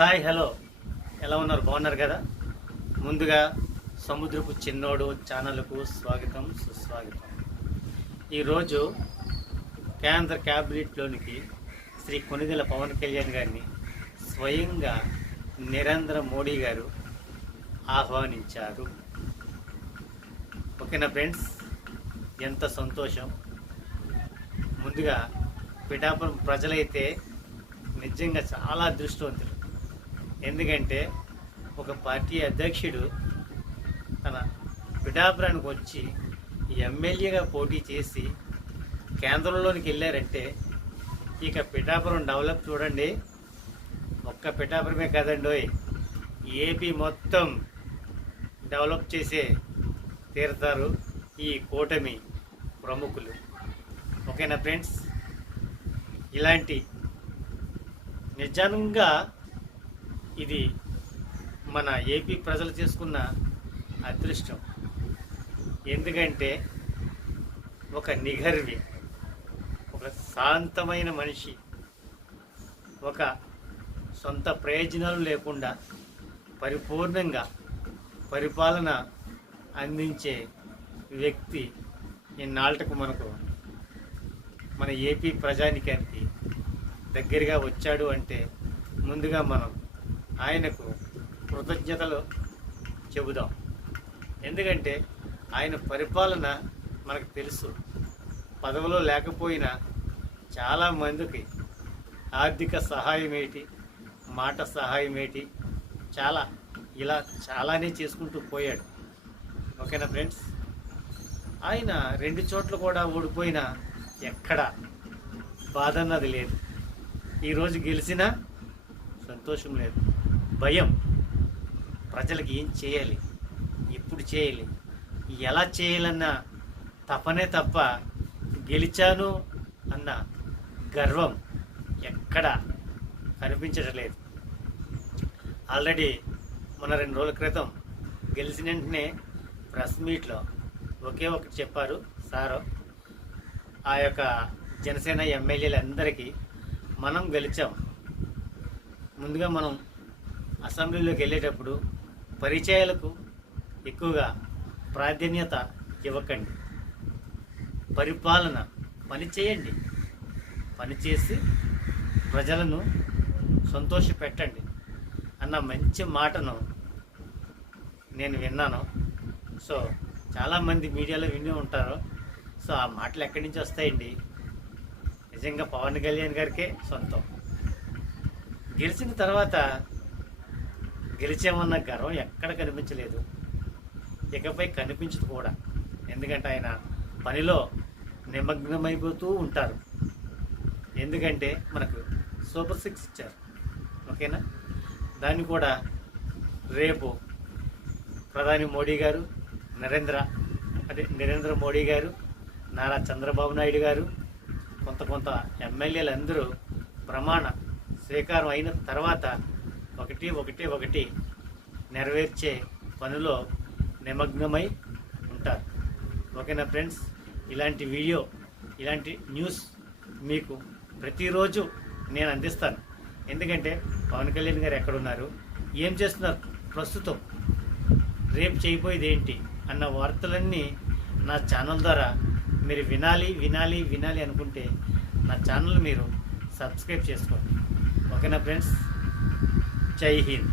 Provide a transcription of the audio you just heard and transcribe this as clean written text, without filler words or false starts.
Hi hello ఎలా ఉన్నారు? బాగున్నారు కదా? ముందుగా సముద్రపు చిన్నోడు ఛానల్కు స్వాగతం సుస్వాగతం. ఈరోజు కేంద్ర క్యాబినెట్లోనికి శ్రీ కొనిదెల పవన్ కళ్యాణ్ గారిని స్వయంగా నరేంద్ర మోడీ గారు ఆహ్వానించారు. ఓకేనా ఫ్రెండ్స్, ఎంత సంతోషం. ముందుగా పిఠాపురం ప్రజలైతే నిజంగా చాలా అదృష్టవంతులు. ఎందుకంటే ఒక పార్టీ అధ్యక్షుడు తన పిఠాపురానికి వచ్చి ఎమ్మెల్యేగా పోటీ చేసి కేంద్రంలోనికి వెళ్ళారంటే ఇక పిఠాపురం డెవలప్ చూడండి. ఒక్క పిఠాపురమే కదండోయ్, ఏపీ మొత్తం డెవలప్ చేసే తీరుతారు ఈ కూటమి ప్రముఖులు. ఓకేనా ఫ్రెండ్స్, ఇలాంటి నిజంగా ఇది మన ఏపీ ప్రజలు చేసుకున్న అదృష్టం. ఎందుకంటే ఒక నిగర్వి, ఒక శాంతమైన మనిషి, ఒక సొంత ప్రయోజనాలు లేకుండా పరిపూర్ణంగా పరిపాలన అందించే వ్యక్తి ఇన్నాళ్ళకు మనకు మన ఏపీ ప్రజానికానికి దగ్గరగా వచ్చాడు అంటే ముందుగా మనం ఆయనకు కృతజ్ఞతలు చెబుదాం. ఎందుకంటే ఆయన పరిపాలన మనకు తెలుసు. పదవిలో లేకపోయినా చాలామందికి ఆర్థిక సహాయం ఏంటి, మాట సహాయం ఏంటి, చాలానే చేసుకుంటూ పోయాడు. ఓకేనా ఫ్రెండ్స్, ఆయన 2 చోట్ల కూడా ఓడిపోయినా ఎక్కడ బాధ అన్నది లేదు. ఈరోజు గెలిచినా సంతోషం లేదు, భయం. ప్రజలకు ఏం చేయాలి, ఇప్పుడు చేయాలి, ఎలా చేయాలన్న తపనే తప్ప గెలిచాను అన్న గర్వం ఎక్కడ కనిపించడం లేదు. ఆల్రెడీ మన 2 రోజుల క్రితం గెలిచిన వెంటనే ప్రెస్ మీట్లో ఒకే ఒకటి చెప్పారు సారు. ఆ యొక్క జనసేన ఎమ్మెల్యేలందరికీ మనం గెలిచాం. ముందుగా మనం అసెంబ్లీలోకి వెళ్ళేటప్పుడు పరిచయాలకు ఎక్కువగా ప్రాధాన్యత ఇవ్వకండి. పరిపాలన పని చేయండి, పనిచేసి ప్రజలను సంతోషపెట్టండి అన్న మంచి మాటను నేను విన్నాను. సో చాలామంది మీడియాలో విని ఉంటారు. సో ఆ మాటలు ఎక్కడి నుంచి వస్తాయండి? నిజంగా పవన్ కళ్యాణ్ గారికే సొంతం. గెలిచిన తర్వాత గెలిచామన్న గర్వం ఎక్కడ కనిపించలేదు, ఇకపై కనిపించదు కూడా. ఎందుకంటే ఆయన పనిలో నిమగ్నమైపోతూ ఉంటారు. ఎందుకంటే మనకు సూపర్ 6 ఇచ్చారు. ఓకేనా, దాన్ని కూడా రేపు ప్రధాని మోడీ గారు, నరేంద్ర మోడీ గారు, నారా చంద్రబాబు నాయుడు గారు, కొంత ఎమ్మెల్యేలందరూ ప్రమాణ స్వీకారం అయిన తర్వాత ఒకటి నెరవేర్చే పనిలో నిమగ్నమై ఉంటారు. ఓకేనా ఫ్రెండ్స్, ఇలాంటి వీడియో, ఇలాంటి న్యూస్ మీకు ప్రతిరోజు నేను అందిస్తాను. ఎందుకంటే పవన్ కళ్యాణ్ గారు ఎక్కడున్నారు, ఏం చేస్తున్నారు ప్రస్తుతం, రేపు చేయబోయేది ఏంటి అన్న వార్తలన్నీ నా ఛానల్ ద్వారా మీరు వినాలి అనుకుంటే నా ఛానల్ మీరు సబ్స్క్రైబ్ చేసుకోండి. ఓకేనా ఫ్రెండ్స్, జై హింద్.